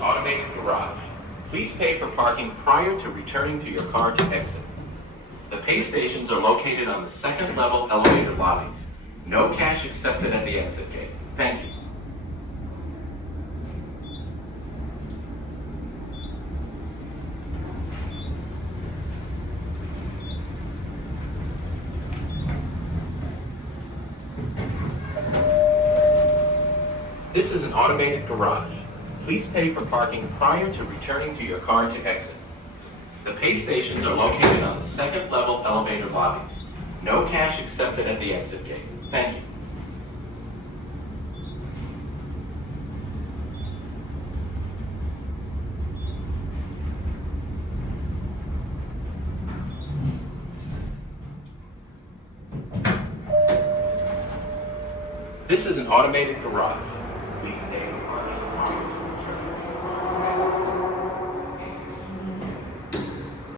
automated garage. Please pay for parking prior to returning to your car to exit. The pay stations are located on the second level elevator lobbies. No cash accepted at the exit gate. Thank you. This is an automated garage. Please pay for parking prior to returning to your car to exit. The pay stations are located on the second level elevator lobbies. No cash accepted at the exit gate. Thank you. This is an automated garage. Please pay for parking